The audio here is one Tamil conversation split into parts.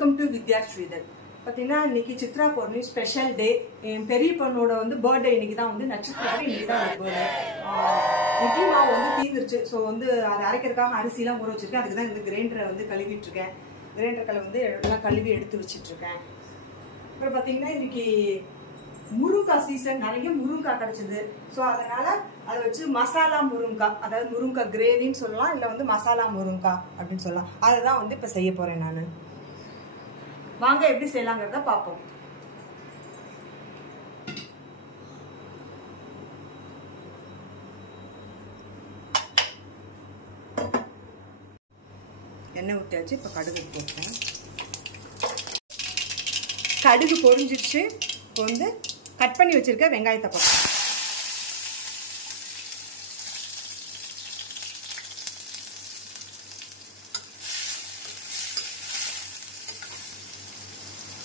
வெல்கம் டு வித்யா ஸ்ரீதர். பார்த்தீங்கன்னா இன்னைக்கு சித்ரா பௌர்ணமி ஸ்பெஷல் டே. என் பெரிய பொண்ணோட வந்து பர்த்டே இன்னைக்கு தான் வந்து நட்சத்திரம் இன்னைக்கு தான் பர்த்டே. இட்லி மாவு வந்து தீந்துருச்சு. ஸோ வந்து அதை அரைக்கிறதுக்காக அரிசிலாம் ஊற வச்சிருக்கேன். அதுக்கு தான் இந்த கிரைண்டரை வந்து கழுவிட்டு இருக்கேன். கிரைண்டர் கலை வந்து எல்லாம் கழுவி எடுத்து வச்சுட்டு இருக்கேன். அப்புறம் பார்த்தீங்கன்னா இன்னைக்கு முருங்காய் சீசன், நிறைய முருங்காய் கிடைச்சது. ஸோ அதனால அதை வச்சு மசாலா முருங்காய், அதாவது முருங்காய் கிரேவின்னு சொல்லலாம், இல்லை வந்து மசாலா முருங்காய் அப்படின்னு சொல்லலாம். அதை தான் வந்து இப்போ செய்ய போறேன் நான். வாங்க எப்படி செய்யலாங்கிறத பார்ப்போம். எண்ணெய் ஊற்றியாச்சு. இப்போ கடுகு போட்டேன். கடுகு பொரிஞ்சிடுச்சு. இப்போ வந்து கட் பண்ணி வச்சிருக்க வெங்காயத்தை போட்டேன்.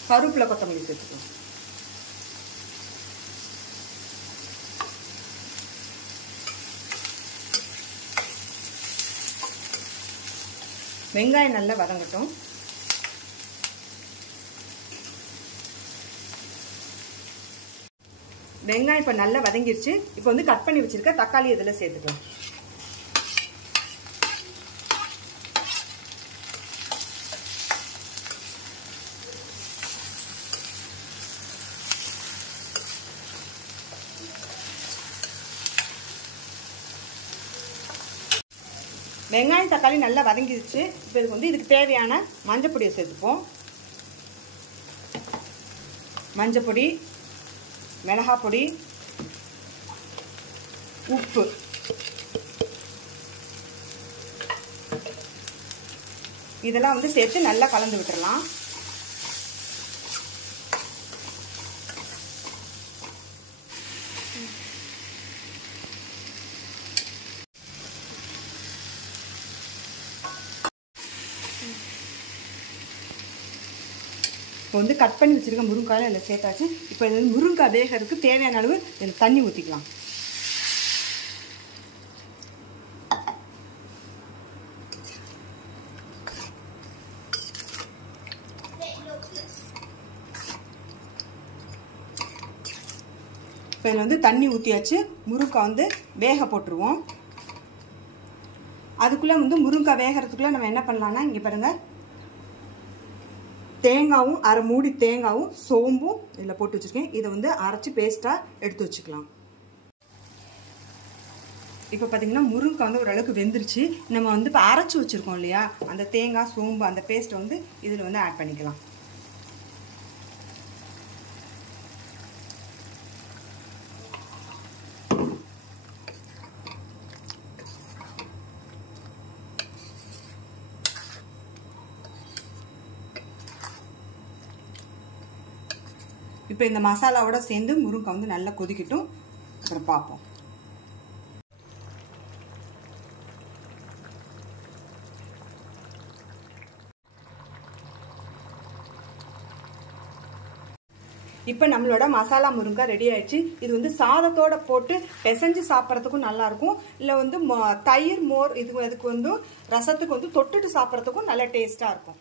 கருவேப்பிலை கொத்தமல்லி சேர்த்துக்கலாம். வெங்காயம் நல்லா வதங்கட்டும். வெங்காயம் இப்போ நல்லா வதங்கிருச்சு. இப்போ வந்து கட் பண்ணி வச்சிருக்க தக்காளி இதில் சேர்த்துக்கலாம். வெங்காயம் தக்காளி நல்லா வதங்கிடுச்சு. இப்போ இதுக்கு வந்து இதுக்கு தேவையான மஞ்சள் பொடியை சேர்த்துப்போம். மஞ்சள் பொடி, மிளகாய் பொடி, உப்பு. இதெல்லாம் வந்து சேர்த்து நல்லா கலந்து விட்டுறலாம். இப்போ வந்து கட் பண்ணி வச்சுருக்க முருங்காயில் இதில் சேர்த்தாச்சு. இப்போ இது வந்து முருங்காய் வேகிறதுக்கு தேவையான அளவு இதில் தண்ணி ஊற்றிக்கலாம். இப்போ இதில் வந்து தண்ணி ஊற்றியாச்சு. முருங்காய் வந்து வேக போட்டுருவோம். அதுக்குள்ளே வந்து முருங்காய் வேகிறதுக்குள்ளே நம்ம என்ன பண்ணலான்னா, இங்கே பாருங்கள், தேங்காவும் அரை மூடி தேங்காவும் சோம்பும் இதில் போட்டு வச்சுருக்கேன். இதை வந்து அரைச்சி பேஸ்ட்டாக எடுத்து வச்சுக்கலாம். இப்போ பார்த்தீங்கன்னா முருங்காய் வந்து ஓரளவுக்கு வெந்துருச்சு. நம்ம வந்து இப்போ அரைச்சி வச்சுருக்கோம் இல்லையா, அந்த தேங்காய் சோம்பு அந்த பேஸ்ட்டை வந்து இதில் வந்து ஆட் பண்ணிக்கலாம். இப்போ இந்த மசாலாவோட சேர்ந்து முருங்காய் வந்து நல்லா கொதிக்கட்டும். அப்புறம் பார்ப்போம். இப்போ நம்மளோட மசாலா முருங்காய் ரெடி ஆயிடுச்சு. இது வந்து சாதத்தோட போட்டு பிசைஞ்சு சாப்பிட்றதுக்கும் நல்லா இருக்கும். இல்லை வந்து தயிர் மோர் இதுக்கு வந்து ரசத்துக்கு வந்து தொட்டுட்டு சாப்பிட்றதுக்கும் நல்ல டேஸ்டா இருக்கும்.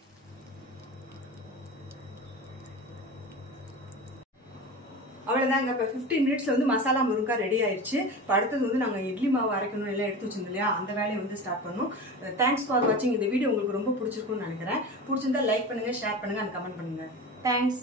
அவ்வளோதாங்க. இப்போ 15 மினிட்ஸில் வந்து மசாலா முருங்காய் ரெடி ஆயிடுச்சு. இப்போ அடுத்தது வந்து நாங்கள் இட்லி மாவு அரைக்கணும் எல்லாம் எடுத்து வச்சிருந்தோம் இல்லையா, அந்த வேலையை வந்து ஸ்டார்ட் பண்ணணும். தேங்க்ஸ் ஃபார் வாட்சிங். இந்த வீடியோ உங்களுக்கு ரொம்ப பிடிச்சிருக்கும்னு நினைக்கிறேன். பிடிச்சிருந்தா லைக் பண்ணுங்கள், ஷேர் பண்ணுங்கள் அண்ட் கமெண்ட் பண்ணுங்கள். தேங்க்ஸ்.